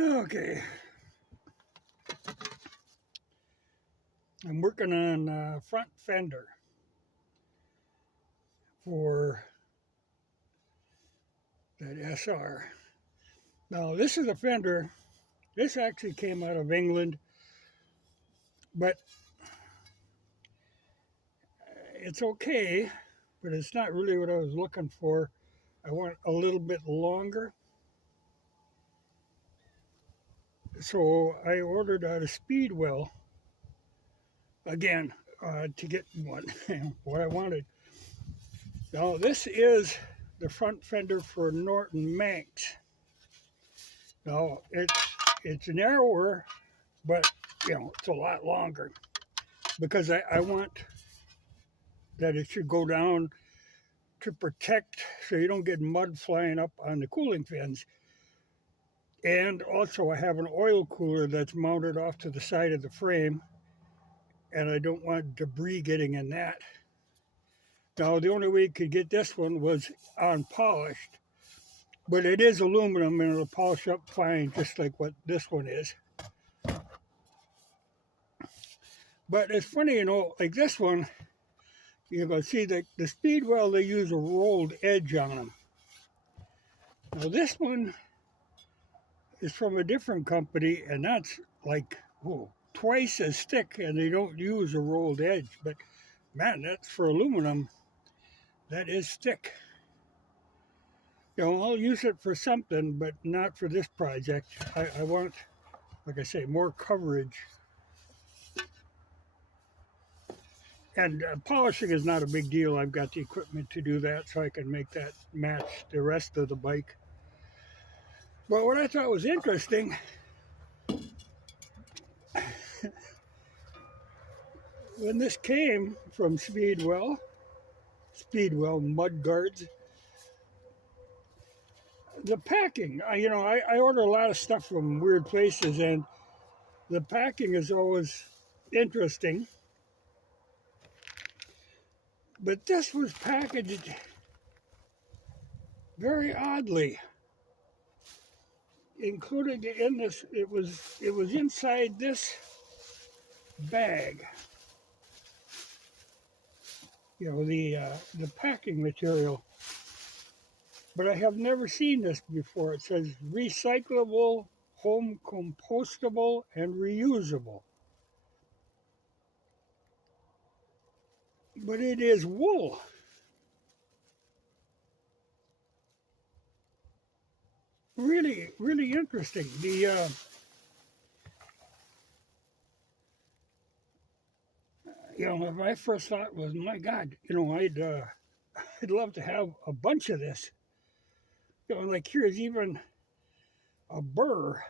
Okay, I'm working on front fender for that SR. Now this is a fender. This actually came out of England, but it's okay, but it's not really what I was looking for. I want a little bit longer. So I ordered out of Speedwell again to get one, what I wanted. Now this is the front fender for Norton Manx. Now it's narrower, but it's a lot longer because I want that it should go down to protect so you don't get mud flying up on the cooling fins. And also I have an oil cooler that's mounted off to the side of the frame, and I don't want debris getting in that. Now the only way you could get this one was unpolished, but it is aluminum and it'll polish up fine just like what this one is. But it's funny, like this one, you can see that the Speedwell, they use a rolled edge on them. Now this one is from a different company, and that's like twice as thick, and they don't use a rolled edge. But man, that's for aluminum. That is thick. I'll use it for something, but not for this project. I want, like I say, more coverage. And polishing is not a big deal. I've got the equipment to do that, so I can make that match the rest of the bike. But what I thought was interesting, when this came from Speedwell mud guards, the packing, I order a lot of stuff from weird places, and the packing is always interesting. But this was packaged very oddly. Included in this, it was inside this bag. The packing material. But I have never seen this before. It says recyclable, home compostable, and reusable. But it is wool. Really, really interesting. My first thought was, my God, I'd love to have a bunch of this. Like here's even a burr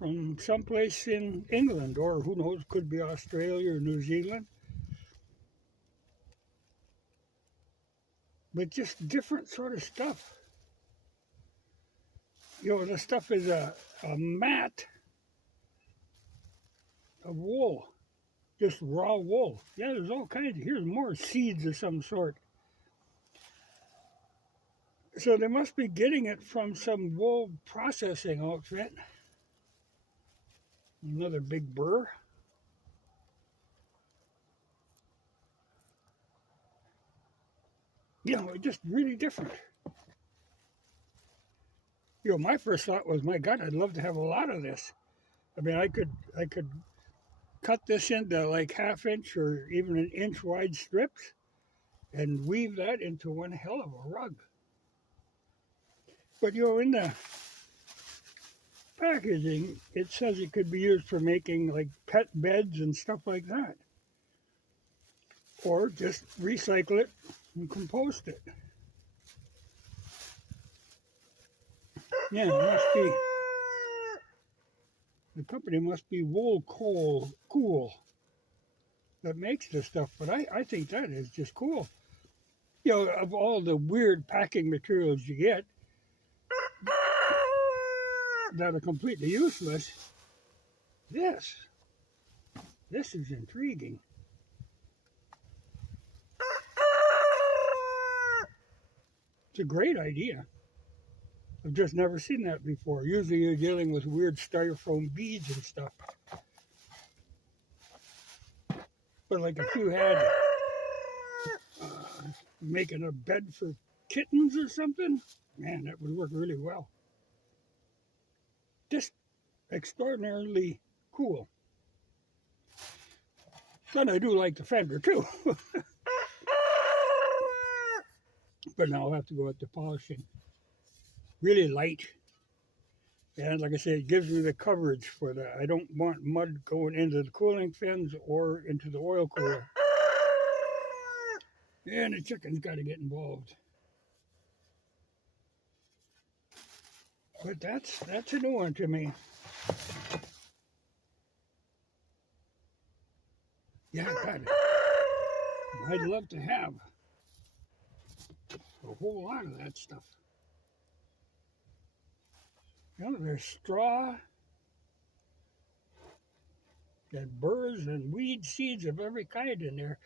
from someplace in England, or who knows, could be Australia or New Zealand. But just different sort of stuff. The stuff is a mat of wool, just raw wool. Yeah, there's all kinds. Here's more seeds of some sort. So they must be getting it from some wool processing outfit. Another big burr. It's just really different. My first thought was, my God, I'd love to have a lot of this. I mean, I could cut this into like 1/2 inch or even 1 inch wide strips and weave that into one hell of a rug. But in the packaging, it says it could be used for making like pet beds and stuff like that. Or just recycle it and compost it. Yeah, it must be. The company must be Wool Cool that makes this stuff, but I think that is just cool. Of all the weird packing materials you get that are completely useless, this is intriguing. It's a great idea. I've just never seen that before. Usually you're dealing with weird styrofoam beads and stuff. But like if you had making a bed for kittens or something, man, that would work really well. Just extraordinarily cool. And I do like the fender too. But now I'll have to go at the polishing. Really light. And like I said, it gives me the coverage for that. I don't want mud going into the cooling fins or into the oil cooler. And the chicken's got to get involved. But that's a new one to me. Yeah, God. I'd love to have a whole lot of that stuff. You know, there's straw, and burrs and weed seeds of every kind in there.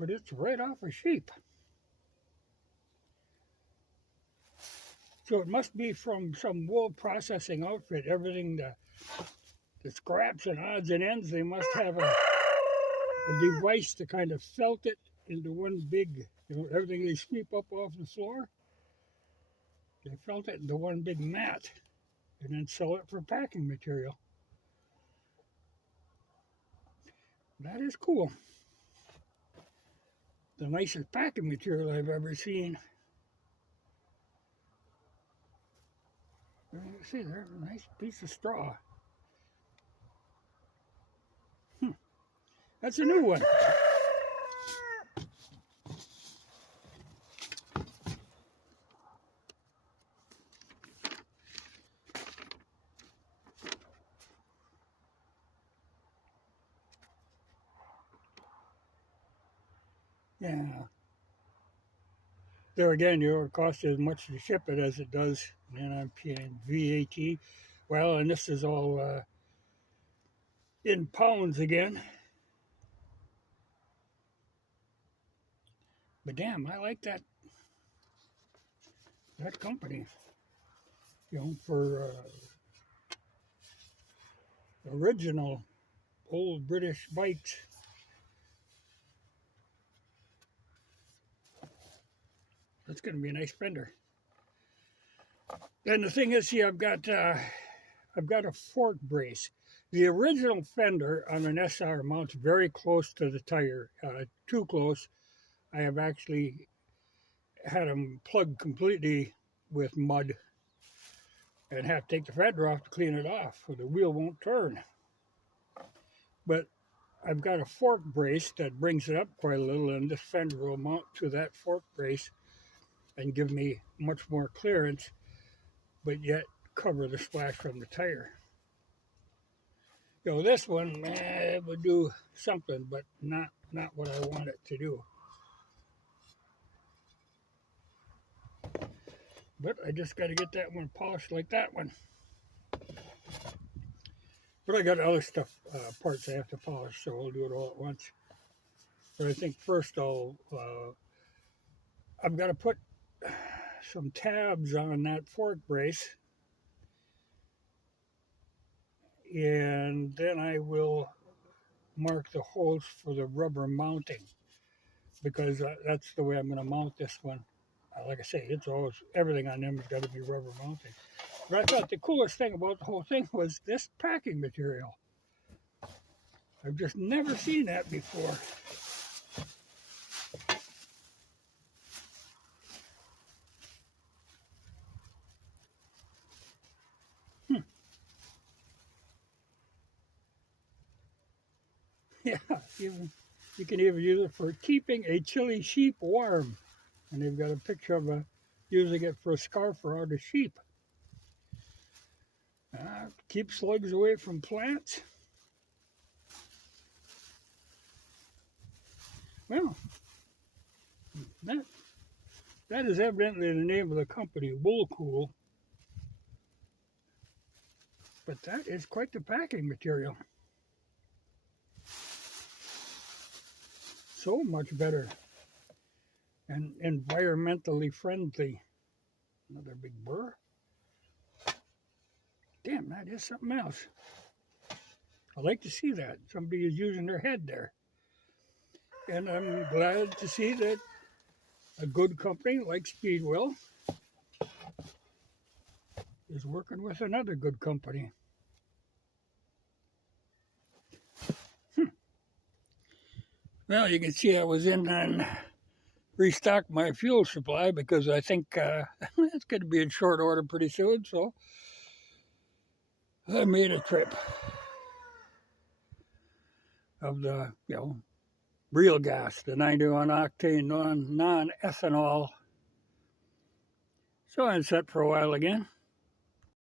But it's right off a sheep. So it must be from some wool processing outfit. Everything, the scraps and odds and ends, they must have a device to kind of felt it into one big, you know, everything they sweep up off the floor, they felt it into one big mat and then sell it for packing material. That is cool. The nicest packing material I've ever seen. You see, there's a nice piece of straw. That's a new one. Yeah. There again, you know, it costs as much to ship it as it does, and I'm paying VAT. Well, and this is all in pounds again. But damn, I like that company. You know, for original old British bikes. That's going to be a nice fender. And the thing is, see, I've got a fork brace. The original fender on an SR mounts very close to the tire, too close. I have actually had them plugged completely with mud and have to take the fender off to clean it off, or the wheel won't turn. But I've got a fork brace that brings it up quite a little, and this fender will mount to that fork brace and give me much more clearance, but yet cover the splash from the tire. You know, this one, it would do something, but not what I want it to do. But I just got to get that one polished like that one. But I got other stuff, parts I have to polish, so I'll do it all at once. But I think first I've got to put some tabs on that fork brace, and then I will mark the holes for the rubber mounting, because that's the way I'm going to mount this one. Like I say, it's always, everything on them has got to be rubber mounting. But I thought the coolest thing about the whole thing was this packing material. I've just never seen that before. Yeah, you can even use it for keeping a chilly sheep warm. And they've got a picture of using it for a scarf around a sheep. Keep slugs away from plants. Well, that is evidently the name of the company, Woolcool. But that is quite the packing material. so much better and environmentally friendly. Another big burr. Damn, that is something else. I like to see that. Somebody is using their head there. And I'm glad to see that a good company like Speedwell is working with another good company. Well, you can see I was in and restock my fuel supply because I think it's going to be in short order pretty soon. So I made a trip of the, real gas, the 91 octane non-ethanol. So I'm set for a while again.